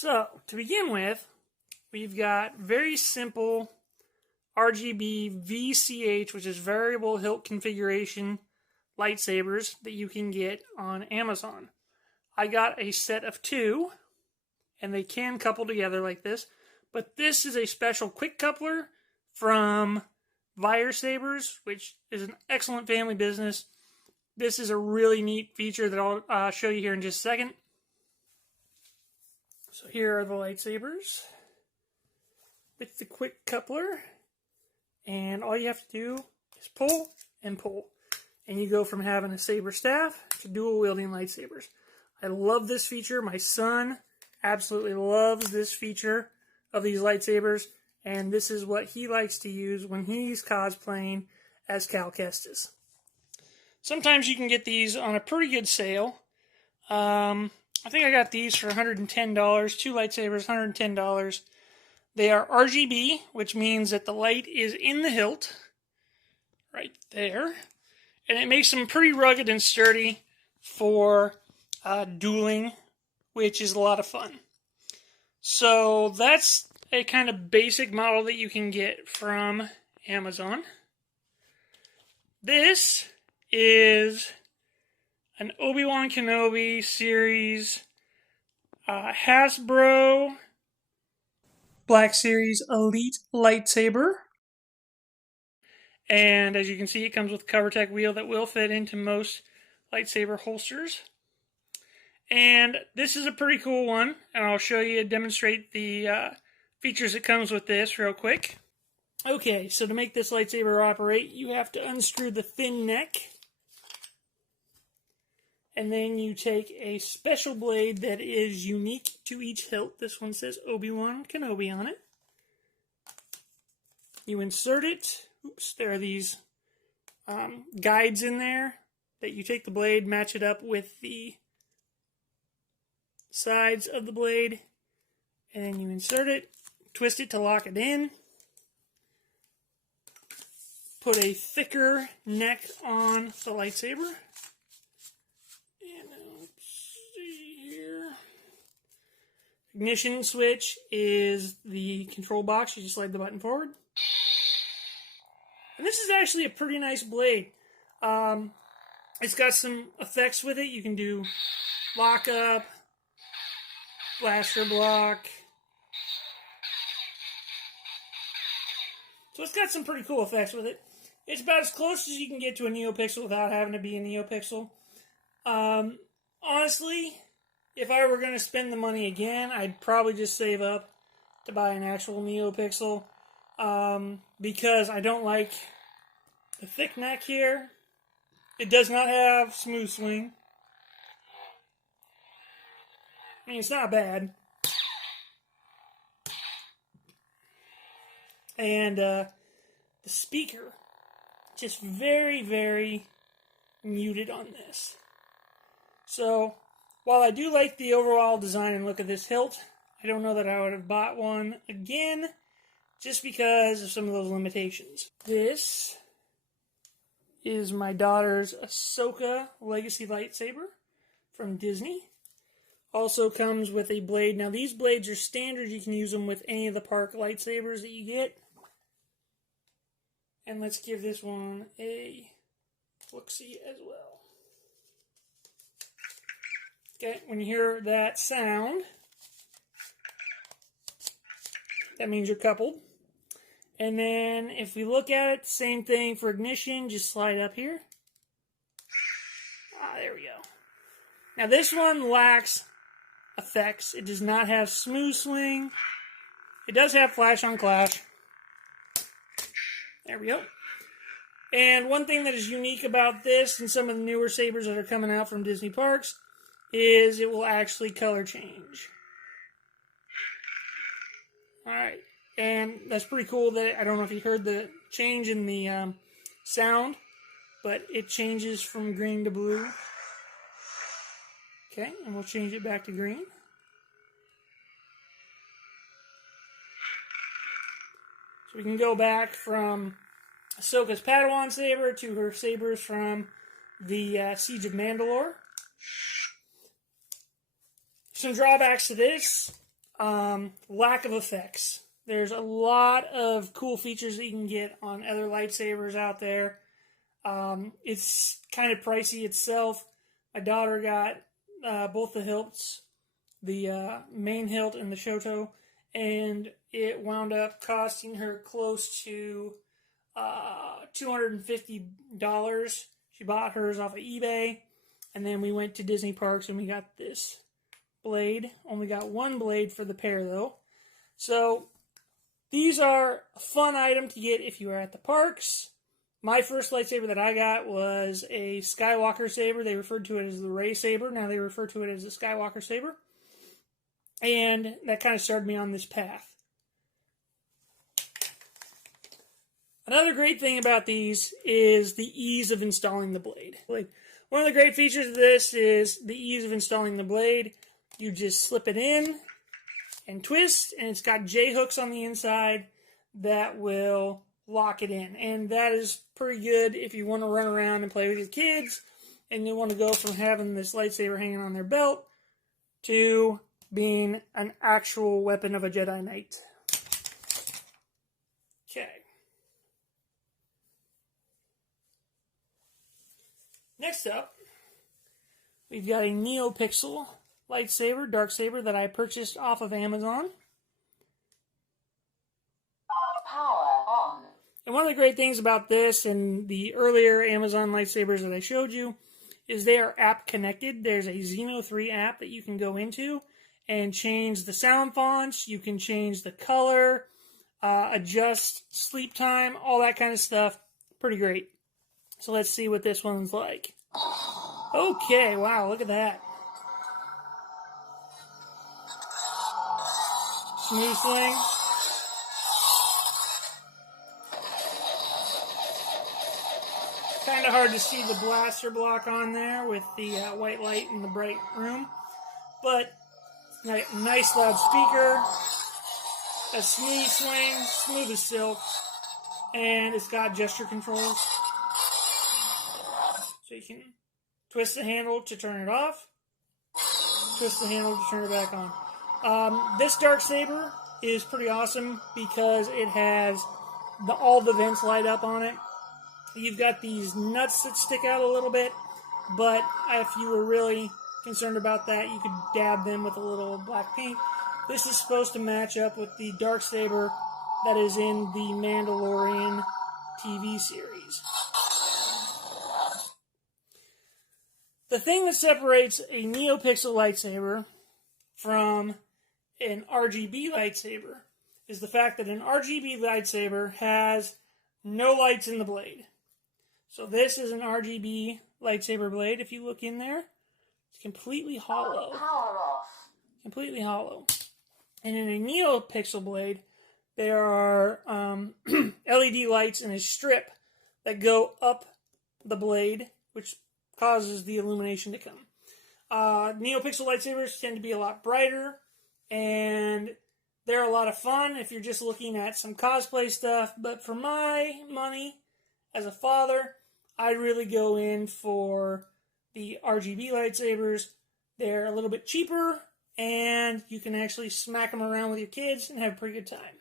So, to begin with, we've got very simple RGB VCH, which is variable hilt configuration lightsabers that you can get on Amazon. I got a set of 2, and they can couple together like this, but this is a special quick coupler from Vires Sabers, which is an excellent family business. This is a really neat feature that I'll show you here in just a second. So here are the lightsabers with the quick coupler, and all you have to do is pull and pull, and you go from having a saber staff to dual wielding lightsabers. I love this feature. My son absolutely loves this feature of these lightsabers, and this is what he likes to use when he's cosplaying as Cal Kestis. Sometimes you can get these on a pretty good sale. I think I got these for $110. 2 lightsabers, $110. They are RGB, which means that the light is in the hilt, right there. And it makes them pretty rugged and sturdy for dueling, which is a lot of fun. So that's a kind of basic model that you can get from Amazon. This is an Obi-Wan Kenobi series Hasbro Black Series Elite lightsaber. And as you can see, it comes with a CoverTech wheel that will fit into most lightsaber holsters. And this is a pretty cool one, and I'll show you, demonstrate the features that comes with this real quick. Okay, so to make this lightsaber operate, you have to unscrew the thin neck. And then you take a special blade that is unique to each hilt. This one says Obi-Wan Kenobi on it. You insert it. Oops, there are these guides in there that you take the blade, match it up with the sides of the blade, and then you insert it, twist it to lock it in. Put a thicker neck on the lightsaber. Ignition switch is the control box. You just slide the button forward. And this is actually a pretty nice blade. It's got some effects with it. You can do lock up, blaster block. So it's got some pretty cool effects with it. It's about as close as you can get to a Neopixel without having to be a Neopixel. Honestly, if I were going to spend the money again, I'd probably just save up to buy an actual Neopixel, because I don't like the thick neck here. It does not have smooth swing. I mean, it's not bad. And the speaker, just very, very muted on this. So, while I do like the overall design and look of this hilt, I don't know that I would have bought one again, just because of some of those limitations. This is my daughter's Ahsoka Legacy lightsaber from Disney. Also comes with a blade. Now these blades are standard. You can use them with any of the park lightsabers that you get. And let's give this one a look-see as well. Okay, when you hear that sound, that means you're coupled. And then if we look at it, same thing for ignition, just slide up here. There we go. Now this one lacks effects. It does not have smooth swing. It does have flash on clash. There we go. And one thing that is unique about this and some of the newer sabers that are coming out from Disney parks is it will actually color change. Alright, and that's pretty cool that, I don't know if you heard the change in the sound, but it changes from green to blue. Okay, and we'll change it back to green. So we can go back from Ahsoka's Padawan saber to her sabers from the Siege of Mandalore. Some drawbacks to this. lack of effects. There's a lot of cool features that you can get on other lightsabers out there. It's kind of pricey itself. My daughter got both the hilts, the main hilt and the shoto, and it wound up costing her close to $250. She bought hers off of eBay, and then we went to Disney Parks and we got this blade. Only got one blade for the pair though. So these are a fun item to get if you are at the parks. My first lightsaber that I got was a Skywalker saber. They referred to it as the Ray saber. Now they refer to it as the Skywalker saber. And that kind of started me on this path. Another great thing about these is the ease of installing the blade. One of the great features of this is the ease of installing the blade. You just slip it in and twist, and it's got J-hooks on the inside that will lock it in. And that is pretty good if you want to run around and play with your kids and you want to go from having this lightsaber hanging on their belt to being an actual weapon of a Jedi Knight. Okay. Next up, we've got a Neopixel lightsaber, dark saber, that I purchased off of Amazon. Power on. And one of the great things about this and the earlier Amazon lightsabers that I showed you is they are app connected. There's a Xeno 3 app that you can go into and change the sound fonts. You can change the color, adjust sleep time, all that kind of stuff. Pretty great. So let's see what this one's like. Okay, wow, look at that. Smooth swing. Kind of hard to see the blaster block on there with the white light in the bright room. But nice loud speaker. A smooth swing, smooth as silk. And it's got gesture controls. So you can twist the handle to turn it off, twist the handle to turn it back on. This dark saber is pretty awesome because it has all the vents light up on it. You've got these nuts that stick out a little bit, but if you were really concerned about that, you could dab them with a little black paint. This is supposed to match up with the dark saber that is in the Mandalorian TV series. The thing that separates a Neopixel lightsaber from an RGB lightsaber is the fact that an RGB lightsaber has no lights in the blade. So this is an RGB lightsaber blade. If you look in there, it's completely hollow. Power off. Completely hollow. And in a Neopixel blade, there are LED lights in a strip that go up the blade, which causes the illumination to come. Neopixel lightsabers tend to be a lot brighter, and they're a lot of fun if you're just looking at some cosplay stuff. But for my money, as a father, I really go in for the RGB lightsabers. They're a little bit cheaper, and you can actually smack them around with your kids and have a pretty good time.